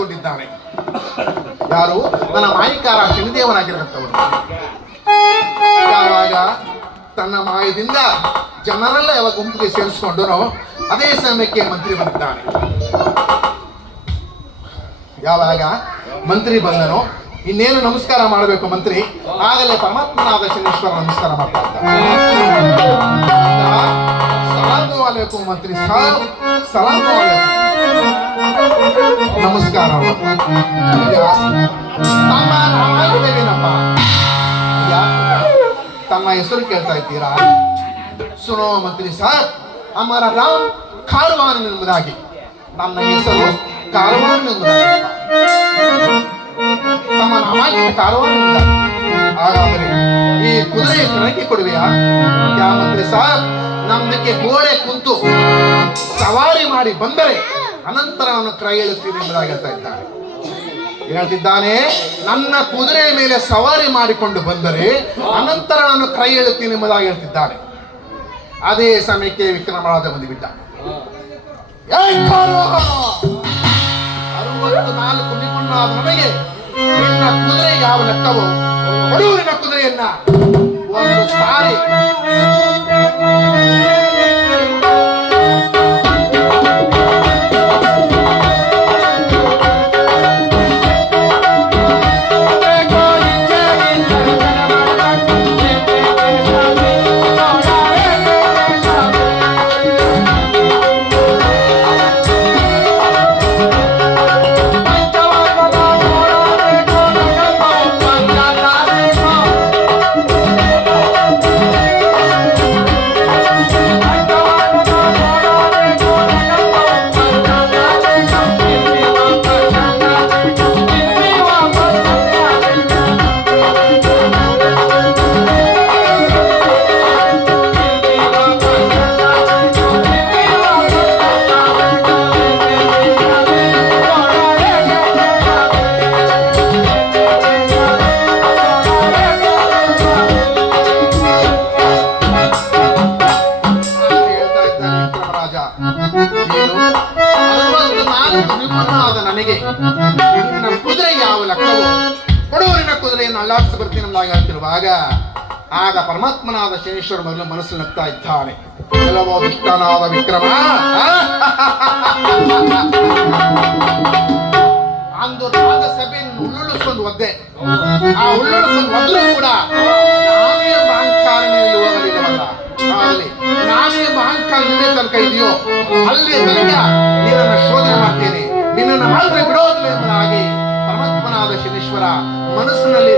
ಗುಂಪಾಗಿ ಯಾರು? ನನ್ನ ಮಾಯಿಕಾರ ಶನಿದೇವನಾಗಿರುತ್ತವರು ಯಾವಾಗ? ತನ್ನ ಮಾಯದಿಂದ ಜನರೆಲ್ಲ ಯಾವ ಗುಂಪಿಗೆ ಸೇರಿಸಿಕೊಂಡನೋ, ಅದೇ ಸಮಯಕ್ಕೆ ಮಂತ್ರಿ ಬಂದಿದ್ದಾನೆ. ಯಾವಾಗ? ಮಂತ್ರಿ ಬಂದನೋ, ಇನ್ನೇನು ನಮಸ್ಕಾರ ಮಾಡಬೇಕು ಮಂತ್ರಿ? ಆಗಲೇ ಪರಮಾತ್ಮನಾದ ಶನೇಶ್ವರ ನಮಸ್ಕಾರ ಮಾಡ್ತಾರೆ ಇದ್ದ. ಸಲಾಮು ಅಲೈಕುಂ ಮಂತ್ರಿ ಸಲಾಮು ಅಲೈಕುಂ ನಮಸ್ಕಾರ. ತಮ್ಮ ಹೆಸರು ಕೇಳ್ತಾ ಇದ್ದೀರಾ? ಸುನೋ ಮಂತ್ರಿ ಸರ್ ಅಮರ ರಾಮ್ ಕಾರವಾನ್ ಎಂಬುದಾಗಿ. ನನ್ನ ಹೆಸರು ಕಾರವಾನ್ ತಮ್ಮ ನಾಮಾಂಕಿತ ಕಾರವಾನ್ ಹಾಗಾದರೆ ಈ ಕುದುರೆ ನನಗೆ ಕೊಡುವೆಯಾ? ಯಾ ಮಂತ್ರಿ ಸರ್ ನಮ್ಮಕ್ಕೆ ಗೋಡೆ ಕುಂತು ಸವಾರಿ ಮಾಡಿ ಬಂದರೆ ಅನಂತರ ಅವನು ಕ್ರೈ ಹೇಳುತ್ತೀನಿ ಎಂಬುದಾಗಿ ಹೇಳ್ತಾ ಇದ್ದಾನೆ. ಹೇಳ್ತಿದ್ದಾನೆ? ನನ್ನ ಕುದುರೆಯ ಮೇಲೆ ಸವಾರಿ ಮಾಡಿಕೊಂಡು ಬಂದರೆ ಅನಂತರ ನಾನು ಕ್ರೈ ಹೇಳುತ್ತೀನಿ ಎಂಬುದಾಗಿ ಹೇಳ್ತಿದ್ದಾನೆ. ಅದೇ ಸಮಯಕ್ಕೆ ವಿಕ್ರಮರಾಜ ಬಂದುಬಿಟ್ಟ! ಅರವತ್ತು ನಾಲ್ಕು ನಿನ್ನ ಕುದುರೆ ಯಾವ ಲೆಕ್ಕವೋ ಕೊಡು ನಿನ್ನ ಕುದುರೆಯನ್ನ ಒಂದು ಸಾರಿ. ಪರಮಾತ್ಮನಾದ ಶನೇಶ್ವರ ಮೊದಲು ಮನಸ್ಸು ನಗ್ತಾ ಇದ್ದಾನೆ. ಕೆಲವೋ ದುಷ್ಟನಾದ ವಿಕ್ರಮ. ಅಂದು ರಾಜ ಸಭೆಯನ್ನು ಉಳ್ಳುಳಿಸ್ಕೊಂಡು ಒದ್ದೆ ಆ ಉಳ್ಳುಳಿಸ್ಕೊಂಡು ಮೊದಲು ಕೂಡ ನಾನೇ ಅಹಂಕಾರ ನಿಲ್ಲುವವರಿಲ್ಲವಲ್ಲ ಆಗಲಿ ನಾನೇ ಅಹಂಕಾರ ನಿನ್ನೆ ತನಕ ಇದೆಯೋ? ಅಲ್ಲಿ ತನಕ ನಿನ್ನನ್ನು ಶೋಧನೆ ಮಾಡ್ತೇನೆ. ನಿನ್ನನ್ನು ಮಾತ್ರ ಬಿಡೋದಿಲ್ಲ ಎಂಬುದಾಗಿ ಪರಮಾತ್ಮನಾದ ಶನೀಶ್ವರ ಮನಸ್ಸಿನಲ್ಲಿ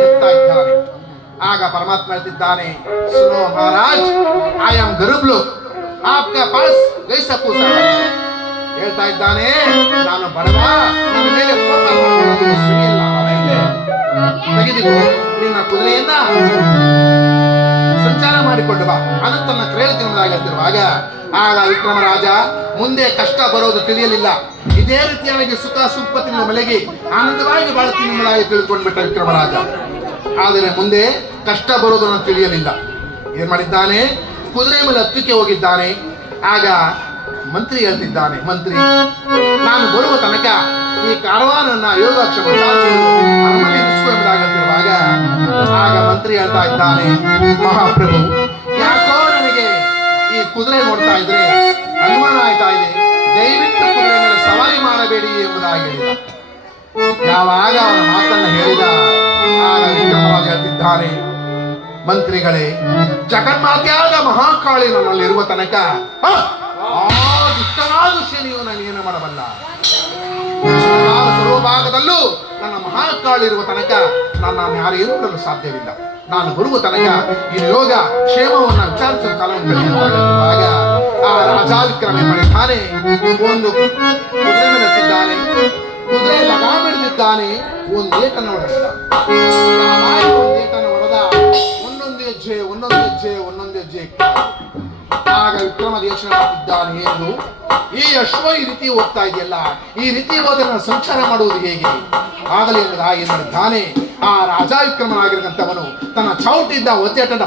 ಆಗ ಪರಮಾತ್ಮ ಹೇಳ್ತಿದ್ದಾನೆ, ಸುನೋ ಮಹಾರಾಜ್ ಐ ಆಮ್ ಗರುಬ್ಲು ಆಪ್ಕ ಪಾಸ್ ಹೇಳ್ತಾ ಇದ್ದಾನೆ, ನಾನು ಬಡವ, ನನ್ನ ಮೇಲೆ ಕೋಪ ನಿನ್ನ ಕುದುರೆಯನ್ನ ಸಂಚಾರ ಮಾಡಿಕೊಂಡು ಬಾ. ಅನಂತನ ಕ್ರೇಳ್ತಿರುವುದಾಗಿ ಹೇಳ್ತಿರುವಾಗ, ಆಗ ವಿಕ್ರಮರಾಜ ಮುಂದೆ ಕಷ್ಟ ಬರೋದು ತಿಳಿಯಲಿಲ್ಲ. ಇದೇ ರೀತಿಯಾಗಿ ಸುಖ ಸುಪ್ಪತ್ತಿನ ಮಲಗಿ ಆನಂದವಾಗಿ ಬಾಳುತ್ತೀನಿ ಎಂಬುದಾಗಿ ತಿಳ್ಕೊಂಡ್ಬಿಟ್ಟ ವಿಕ್ರಮರಾಜ. ಆದರೆ ಮುಂದೆ ಕಷ್ಟ ಬರೋದನ್ನು ತಿಳಿಯಲಿಲ್ಲ. ಏನ್ ಮಾಡಿದ್ದಾನೆ? ಕುದುರೆ ಮೇಲೆ ಹತ್ತಿಕೆ ಹೋಗಿದ್ದಾನೆ. ಆಗ ಮಂತ್ರಿ ಹೇಳ್ತಿದ್ದಾನೆ, ಮಂತ್ರಿ, ನಾನು ಬರುವ ತನಕ ಈ ಕಾರವಾನನ್ನ ಯೋಗಾಕ್ಷಿರುವಾಗ ಆಗ ಮಂತ್ರಿ ಹೇಳ್ತಾ ಇದ್ದಾನೆ, ಮಹಾಪ್ರಭು, ಯಾಕೋ ನನಗೆ ಈ ಕುದುರೆ ನೋಡ್ತಾ ಇದ್ರೆ ಅನುಮಾನ ಆಯ್ತಾ ಇದೆ? ದಯವಿಟ್ಟು ಕುದುರೆ ಮೇಲೆ ಸವಾರಿ ಮಾಡಬೇಡಿ ಎಂಬುದಾಗಿ ಯಾವಾಗ ಅವನ ಮಾತನ್ನ ಹೇಳಿದ, ಆಗ ವಿಕ್ರಮವಾಗಿ ಹೇಳ್ತಿದ್ದಾನೆ ಮಂತ್ರಿಗಳೇ, ಜಗನ್ಮಾತೆಯಾದ ಮಹಾಕಾಳಿ ನನ್ನಲ್ಲಿರುವ ತನಕ ದುಷ್ಟನಾದ ಶನಿಯು ಏನು ಮಾಡಬಲ್ಲ? ಆ ಸರ್ವಭಾಗದಲ್ಲೂ ನನ್ನ ಮಹಾಕಾಳಿ ಇರುವ ತನಕ ನನ್ನ ಯಾರು ಏನು ಸಾಧ್ಯವಿಲ್ಲ. ನಾನು ಬರುವ ತನಕ ಈ ಯೋಗ ಕ್ಷೇಮವನ್ನು ವಿಚಾರಿಸಲು ಕಾಲ ಆ ರಾಜಾವಿಕ್ರಮ ಮಾಡಿದ್ದಾನೆ, ಒಂದು ಕುದುರೆ ಹತ್ತಿದ್ದಾನೆ ಕುದುರೆ ಲಗಾಮ್ ಹಿಡಿದಿದ್ದಾನೆ, ಒಂದು ಏಟನ್ನು ಒಂದು ಏಟನ್ನು ಹೆಜ್ಜೆ ಒಂದೊಂದು ಹೆಜ್ಜೆ ಒಂದೊಂದು ಹೆಜ್ಜೆ. ಆಗ ವಿಕ್ರಮ ಯೋಚನೆ ಮಾಡ್ತಿದ್ದಾನೆ ಎಂದು ಈ ಅಶ್ವ ಈ ರೀತಿ ಹೋಗ್ತಾ ಇದೆಯಲ್ಲ, ಈ ರೀತಿ ನಾನು ಸಂಚಾರ ಮಾಡುವುದು ಹೇಗೆ? ಆಗಲಿ ಎಂದ ಮಾಡಿದ್ದಾನೆ? ಆ ರಾಜ ವಿಕ್ರಮನಾಗಿರ್ತಕ್ಕಂಥವನು ತನ್ನ ಚೌಟಿದ್ದ ಒದ್ದೆಟದ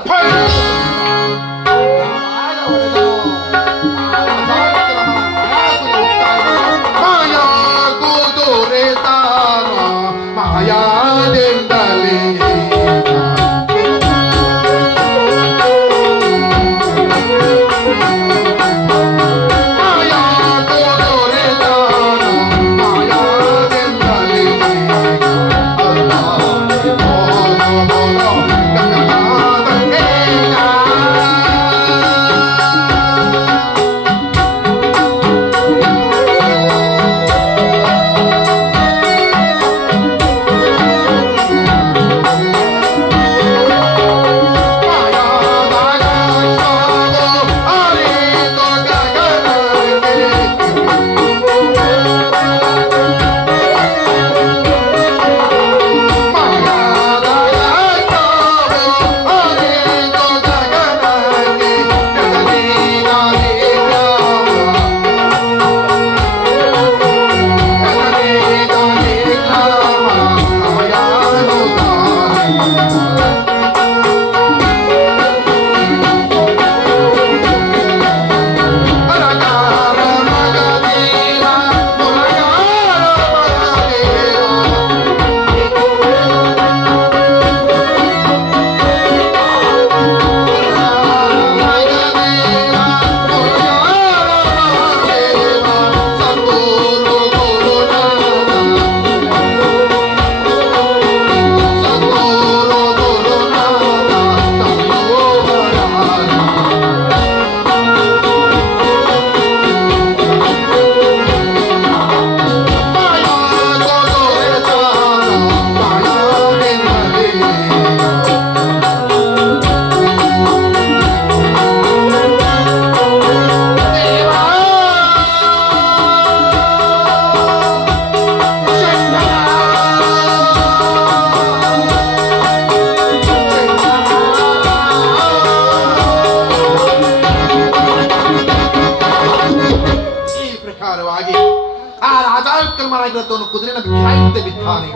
ರಾಜಾವಿಕ್ರಮನಾಗಿರತ್ತವನು ಕುದುರೆನ ಬಿಟ್ಟಾಯಿತೆ ಬಿದ್ದಾನೆ.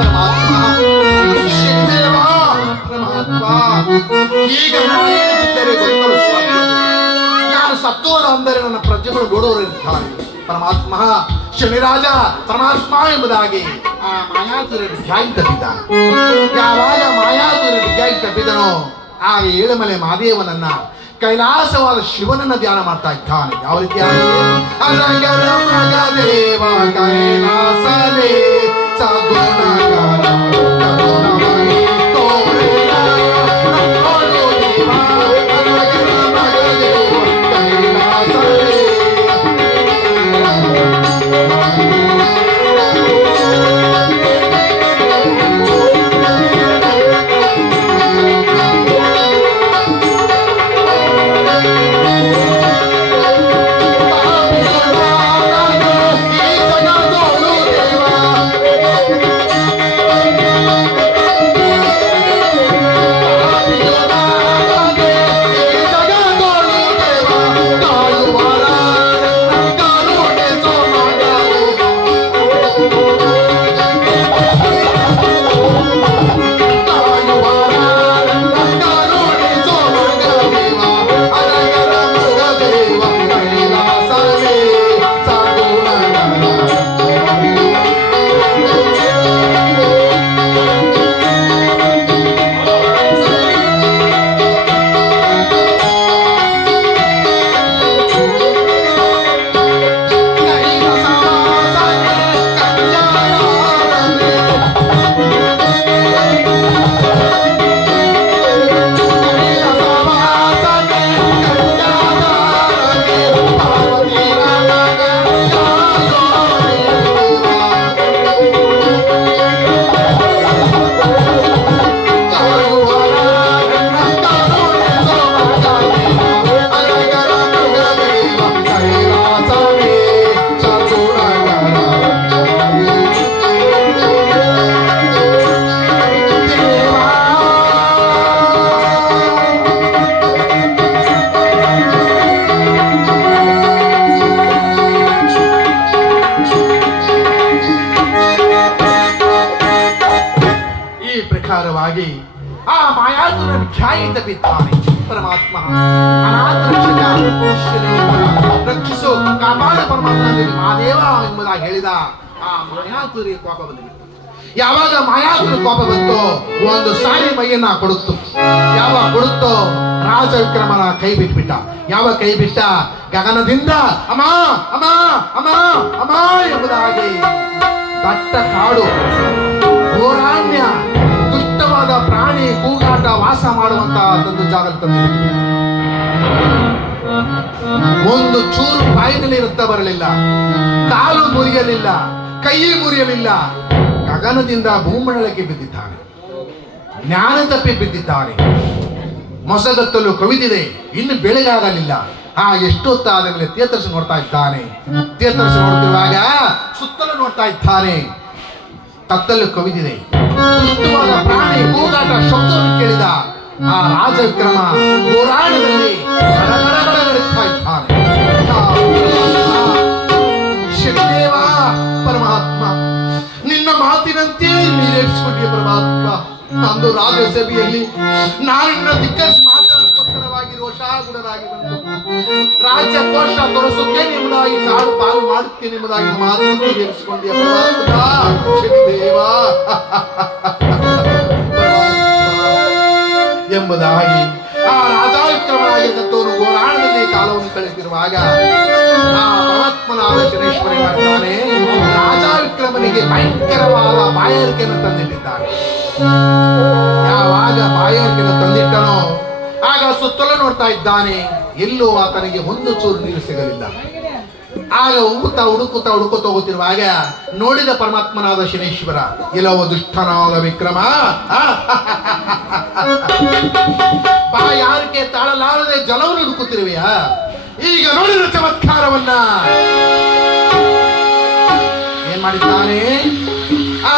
ಪರಮಾತ್ಮ ಪರಮಾತ್ಮ. ನಾನು ಸತ್ತೋದ ಅಂದರೆ ನನ್ನ ಪ್ರಜೆಗಳು ನೋಡೋರು ಇರ್ತಾರೆ. ಪರಮಾತ್ಮ ಶನಿರಾಜ ಪರಮಾತ್ಮ ಎಂಬುದಾಗಿ ಆ ಮಾಯಾತುರ ಧ್ಯಾಯಿ ತಪ್ಪಿದ್ದಾನೆ ಯಾವಾಗ ಮಾಯಾತುರ ಧ್ಯಾಯಿ ತಪ್ಪಿದನೋ ಆ ಏಳುಮಲೆ ಮಹಾದೇವನನ್ನ ಕೈಲಾಸವಾದ ಶಿವನನ್ನ ಧ್ಯಾನ ಮಾಡ್ತಾ ಇದ್ದಾನೆ ಯಾವ ರೀತಿ ಅನಗರ ಮಗದೇವ ಕೈಲಾಸಲೇ ಸಗುಣಗರ ಕಾಪಾಡು ಪರಮಾತ್ಮ ಮಹಾದೇವ ಎಂಬುದಾಗಿ ಹೇಳಿದ ಆ ಮಾಯಾಸುರಿ ಕೋಪ ಬಂದಿತ್ತು ಯಾವಾಗ ಮಾಯಾಸುರಿ ಕೋಪ ಬಂತು ಒಂದು ಸಾರಿ ಮೈಯನ್ನ ಕೊಡುತ್ತು. ಯಾವ ಕೊಡುತ್ತೋ ರಾಜ ವಿಕ್ರಮನ ಕೈ ಬಿಟ್ಬಿಟ್ಟ. ಯಾವ ಕೈ ಬಿಟ್ಟ? ಗಗನದಿಂದ ಅಮ್ಮ ಅಮ್ಮ ಅಮ್ಮ ಅಮ್ಮ ಎಂಬುದಾಗಿ ದಟ್ಟ ಕಾಡು. ಹೋರಾಣ್ಯ ದುಷ್ಟವಾದ ಪ್ರಾಣಿ, ಕೂಗಾಟ, ವಾಸ ಮಾಡುವಂತಹ ಒಂದು ಜಾಗ ತಂದು ಒಂದು ಚೂರು ಬಾಯಿನಲ್ಲಿ ರಕ್ತ ಬರಲಿಲ್ಲ, ಕಾಲು ಮುರಿಯಲಿಲ್ಲ ಕೈ ಮುರಿಯಲಿಲ್ಲ. ಗಗನದಿಂದ ಭೂಮಂಡಲಕ್ಕೆ ಬಿದ್ದಿದ್ದಾನೆ. ಜ್ಞಾನ ತಪ್ಪಿ ಬಿದ್ದಿದ್ದಾನೆ. ಮೊಸಗತ್ತಲು ಕವಿದಿದೆ, ಇನ್ನು ಬೆಳಗಾಗಲಿಲ್ಲ. ಆ ಎಷ್ಟೊತ್ತಾದ ಮೇಲೆ ತೇತರಿಸಿ ನೋಡ್ತಾ ಇದ್ದಾನೆ. ತೇತರಿಸಿ ನೋಡ್ತಿರುವಾಗ ಸುತ್ತಲೂ ನೋಡ್ತಾ ಇದ್ದಾನೆ. ಕತ್ತಲು ಕವಿದಿದೆ. ಪ್ರಾಣಿ ಕೂಗಾಟ ಶಬ್ದವನ್ನು ಕೇಳಿದ ಆ ರಾಜಕ್ರಮ ಹೋರಾಟದಲ್ಲಿ ನೀರೇರಿಸಿಕೊಂಡಿಯ ಪರಮಾತ್ಮ ಅಂದು ರಾಜ್ಯಸಭೆಯಲ್ಲಿ ನಾನಿನ್ನ ಧಿಕ್ಕರಿಸಿ ಮಾತನಾಡೋಸ್ಕರವಾಗಿ ರೋಷಾಗುಣರಾಗಿ ಬಂದು ರಾಜ್ಯ ಕೋಶ ತೋರಿಸುತ್ತೇನೆ ಎಂಬುದಾಗಿ ಕಾಡು ಪಾಲು ಮಾಡುತ್ತೇನೆ ಎಂಬುದಾಗಿ ಮಾತು ಈಡೇರಿಸಿಕೊಂಡಿಯ ಪರಮಾತ್ಮ. ಶನಿದೇವ. ಎಂಬುದಾಗಿ ಆ ರಾಜಾವಿಕ್ರಮನಾಗಿರ್ತವನು ಹೋರಾಟದಲ್ಲಿ ಕಾಲವನ್ನು ಕಳಿಸಿರುವಾಗ ಆ ಪರಮಾತ್ಮನಾದ ಶನೇಶ್ವರಿ ಮಾಡ್ತಾನೆ ರಾಜಾವಿಕ್ರಮನಿಗೆ ಭಯಂಕರವಾದ ಬಾಯಾರಿಕೆಯನ್ನು ತಂದಿಟ್ಟಿದ್ದಾನೆ. ಯಾವಾಗ ಬಾಯಾರಿಕೆಯನ್ನು ತಂದಿಟ್ಟನೋ, ಆಗ ಸುತ್ತಲೂ ನೋಡ್ತಾ ಇದ್ದಾನೆ, ಎಲ್ಲೂ ಆತನಿಗೆ ಒಂದು ಚೂರು ನೀರು ಸಿಗಲಿಲ್ಲ. ಆಗ ಹುಡುಕುತ್ತಾ ಹುಡುಕುತ್ತಾ ಹುಡುಕುತ್ತಾ ಹೋಗುತ್ತಿರುವಾಗ ನೋಡಿದ ಪರಮಾತ್ಮನಾದ ಶನೇಶ್ವರ ಇಲ್ಲವ ದುಷ್ಟನಾದ ವಿಕ್ರಮ ಬಾ ಯಾರಕ್ಕೆ ತಾಳಲಾರದೆ ಜಲವನ್ನು ಹುಡುಕುತ್ತಿರುವೆಯಾ? ಈಗ ನೋಡಿದ ಚಮತ್ಕಾರವನ್ನ. ಏನ್ ಮಾಡಿದ್ದಾನೆ ಆ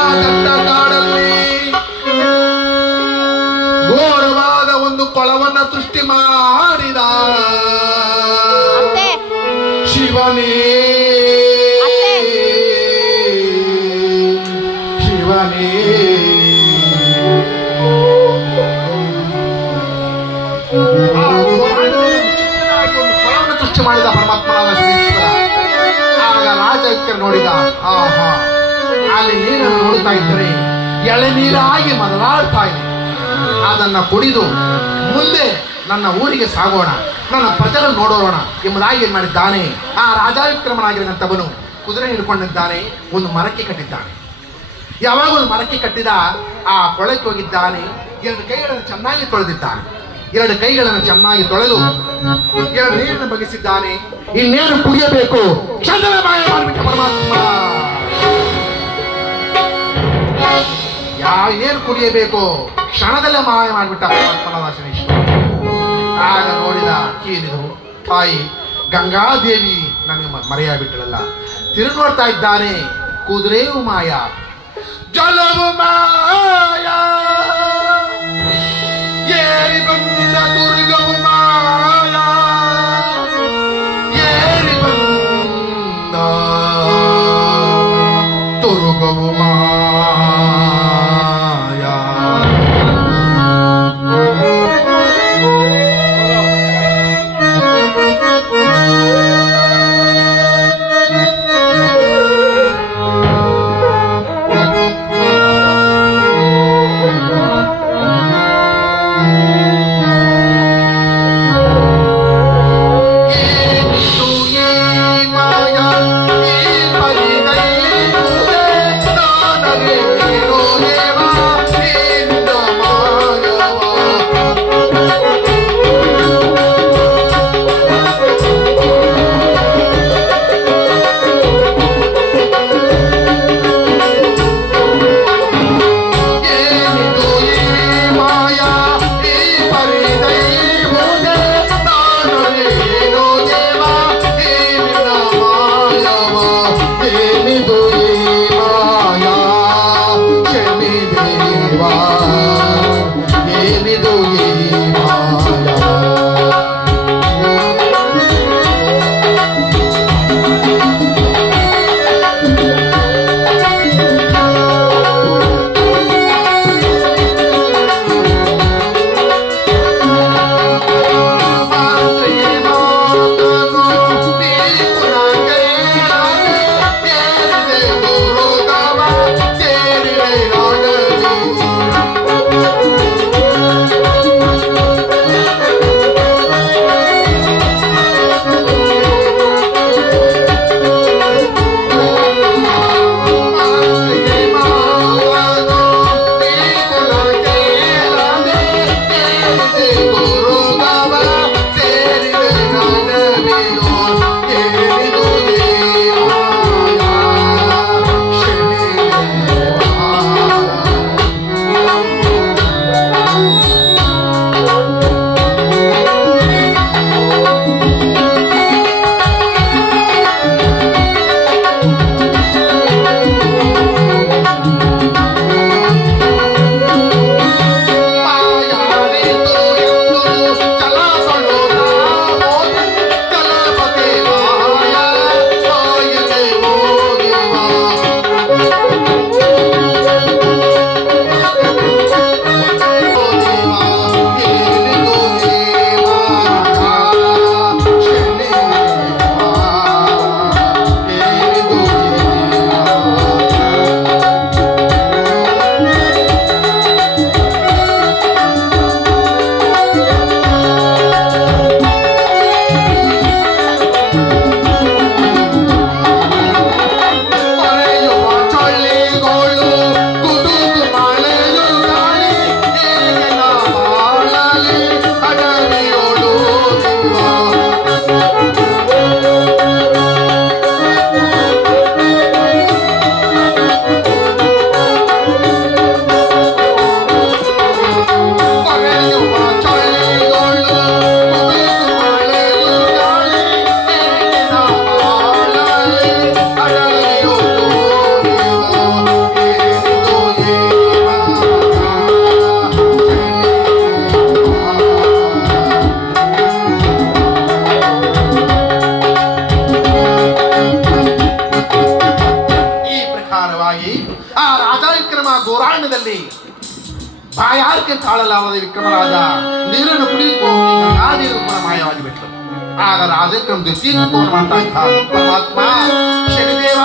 ಘೋರವಾದ ಒಂದು ಕೊಳವನ್ನ ಸೃಷ್ಟಿ ಮಾಡಿದ. ಶಿವನೇ. ಶಿವನೇ. ಸೃಷ್ಟಿ ಮಾಡಿದ ಪರಮಾತ್ಮನಾದ ಶ್ರೀಶ್ವರ. ಆಗ ರಾಜಕ್ಕೆ ನೋಡಿದ ಆಹಾ ಅಲ್ಲಿ ನೀರನ್ನು ನೋಡ್ತಾ ಇದ್ದರೆ ಎಳೆನೀರಾಗಿ ಮೊದಲಾಡ್ತಾ ಇದೆ. ಅದನ್ನ ಕುಡಿದು ಮುಂದೆ ನನ್ನ ಊರಿಗೆ ಸಾಗೋಣ. ನನ್ನ ಪ್ರಜೆಗಳು ನೋಡೋಣ ಎಂಬುದಾಗಿ ಏನ್ ಮಾಡಿದ್ದಾನೆ? ಆ ರಾಜಾವಿಕ್ರಮನಾಗಿರುವಂಥವನು ಕುದುರೆ ಹಿಡ್ಕೊಂಡಿದ್ದಾನೆ, ಒಂದು ಮರಕ್ಕೆ ಕಟ್ಟಿದ್ದಾನೆ. ಯಾವಾಗ ಒಂದು ಮರಕ್ಕೆ ಕಟ್ಟಿದ ಆ ಕೊಳಕ್ಕೆ ಹೋಗಿದ್ದಾನೆ. ಎರಡು ಕೈಗಳನ್ನು ಚೆನ್ನಾಗಿ ತೊಳೆದಿದ್ದಾನೆ. ಎರಡು ಕೈಗಳನ್ನು ಚೆನ್ನಾಗಿ ತೊಳೆದು ಎರಡು ನೀರನ್ನು ಬಗಿಸಿದ್ದಾನೆ ಇನ್ನೇನು ಕುಡಿಯಬೇಕು? ಪರಮಾತ್ಮ. ಯಾವ ನೀರು ಕುಡಿಯಬೇಕು? ಕ್ಷಣದಲ್ಲೇ ಮಾಯ ಮಾಡಿಬಿಟ್ಟ ಪರಮಾತ್ಮನ ಆಗ ನೋಡಿದ ಏನಿದು ತಾಯಿ ಗಂಗಾದೇವಿ ನನಗೆ ಮ- ಮರೆಯಾಗ್ಬಿಟ್ಟಳಲ್ಲ ತಿರುಗಿ ನೋಡ್ತಾ ಇದ್ದಾನೆ ಕುದುರೆಯು ಮಾಯ ಜಲವು ಮಾಯ, ಏರಿ ಬಂದ ದುರ್ಗವು ಮಾಯ, ಏರಿ ಬಂದ ತುರುಗವು ಮಾಯ. ಬಾಯಾರಿಕೆ ತಾಳಲಾರದೆ ವಿಕ್ರಮರಾಜ ನೀರನ್ನು ಕುಡಿದುಕೊಂಡು ಗಂಗಾ ನೀರು ಕೂಡ ಮಾಯವಾಗಿ ಬಿಟ್ರು ಆಗ ರಾಜಕ್ರಮ ತೀರ್ಪವನ್ನು ಮಾಡ್ತಾ ಇದ್ದ ಪರಮಾತ್ಮ ಶನಿದೇವ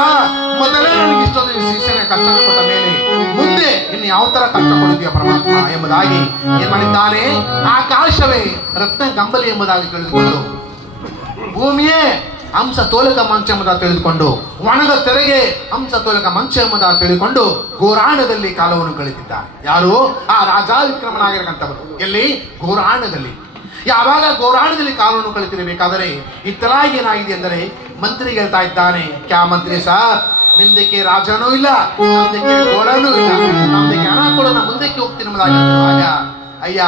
ಮೊದಲೇ ನನಗೆ ಇಷ್ಟೊಂದು ಶಿಕ್ಷಣ ಕಷ್ಟ ಕೊಟ್ಟ ಮೇಲೆ ಮುಂದೆ ಇನ್ನು ಯಾವ ತರ ಕಷ್ಟ ಕೊಡುತ್ತೀಯ ಪರಮಾತ್ಮ ಎಂಬುದಾಗಿ ಏನ್ ಮಾಡಿದ್ದಾನೆ ಆಕಾಶವೇ ರತ್ನ ಗಂಬಲಿ ಎಂಬುದಾಗಿ ತಿಳಿದುಕೊಂಡು ಭೂಮಿಯೇ ಹಂಸ ತೋಲಕ ಎಂಬುದಾಗಿ ತಿಳಿದುಕೊಂಡು, ಒಣಗ ತೆರೆಗೆ ಹಂಸ ತೋಲಕ ಎಂಬುದಾಗಿ ತಿಳಿದುಕೊಂಡು ಗೋರಾಣದಲ್ಲಿ ಕಾಲವನ್ನು ಕಳೆದಿದ್ದ ಯಾರು? ಆ ರಾಜ ವಿಕ್ರಮನಾಗಿರತಕ್ಕಂಥವರು ಎಲ್ಲಿ? ಗೋರಾಣದಲ್ಲಿ. ಯಾವಾಗ ಗೋರಾಣದಲ್ಲಿ ಕಾಲವನ್ನು ಕಳಿತಿರಬೇಕಾದರೆ ಇತ್ತಲಾಗಿ ಏನಾಗಿದೆ ಎಂದರೆ, ಮಂತ್ರಿ ಹೇಳ್ತಾ ಇದ್ದಾನೆ, ಕ್ಯಾ ಮಂತ್ರಿ ಸರ್? ನಿಂದಕ್ಕೆ ರಾಜನೂ ಇಲ್ಲ ನಮ್ದಕ್ಕೆ ಗೋಳನೂ ಇಲ್ಲ. ನಮ್ದಕ್ಕೆ ಹಣ ಕೊಡೋಣ ಮುಂದಕ್ಕೆ ಹೋಗ್ತೀನಿ ಅಯ್ಯ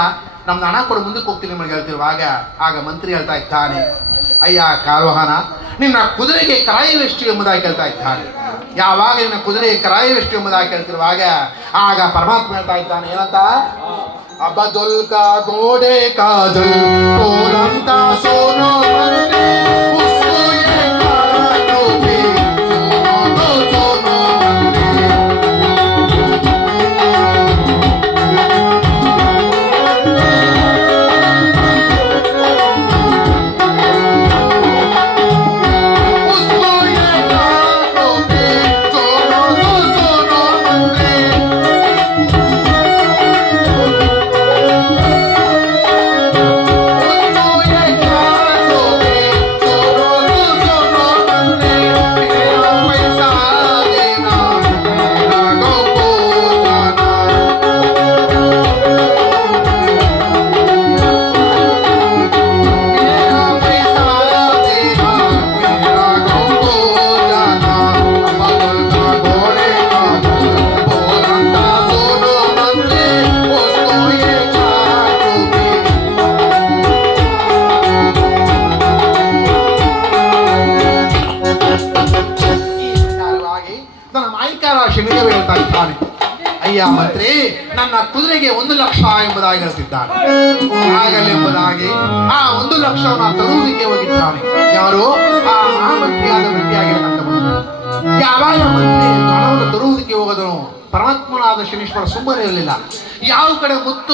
ನಮ್ದು ಹಣ ಕೊಡು ಮುಂದಕ್ಕೆ ಹೋಗ್ತೀನಿ ನಿಮಗೆ ಹೇಳ್ತಿರುವಾಗ ಆಗ ಮಂತ್ರಿ ಹೇಳ್ತಾ ಇದ್ದಾನೆ. ಅಯ್ಯ ಕಾರೋಹನ ನಿನ್ನ ಕುದುರೆಗೆ ಕರಾಯವೆಷ್ಟು ಎಂಬುದಾಗಿ ಕೇಳ್ತಾ ಇದ್ದಾನೆ. ಯಾವಾಗ ನಿನ್ನ ಕುದುರೆಗೆ ಕರಾಯವೆಷ್ಟು ಎಂಬುದಾಗಿ ಕೇಳ್ತಿರುವಾಗ ಆಗ ಪರಮಾತ್ಮ ಹೇಳ್ತಾ ಇದ್ದಾನೆ. ಏನಂತ? ಅಬದುಲ್ ಗೋಡೆ ಕಾದು ಸೋನೋ ಒಂದು ಲಕ್ಷ ಎಂಬುದಾಗಿ ಹೇಳ್ತಿದ್ದಾನೆ ಆಗಲೆಂಬುದಾಗಿ ಆ ಒಂದು ಲಕ್ಷವನ್ನು ತರುವುದಕ್ಕೆ ಹೋಗಿದ್ದಾನೆ. ಯಾರು? ಆ ಮಹಾಮಂತ್ರಿಯಾದ ಮಂತ್ರಿಯಾಗಿರತಕ್ಕಂಥವನು. ಯಾವಾಗ ಮಂತ್ರಿ? ಹಣವನ್ನು ತರುವುದಕ್ಕೆ ಹೋಗದನು? ಪರಮಾತ್ಮನಾದ ಶನೀಶ್ವರ ಸುಮ್ಮನೆ ಇರಲಿಲ್ಲ. ಯಾವ ಕಡೆ ಮುತ್ತು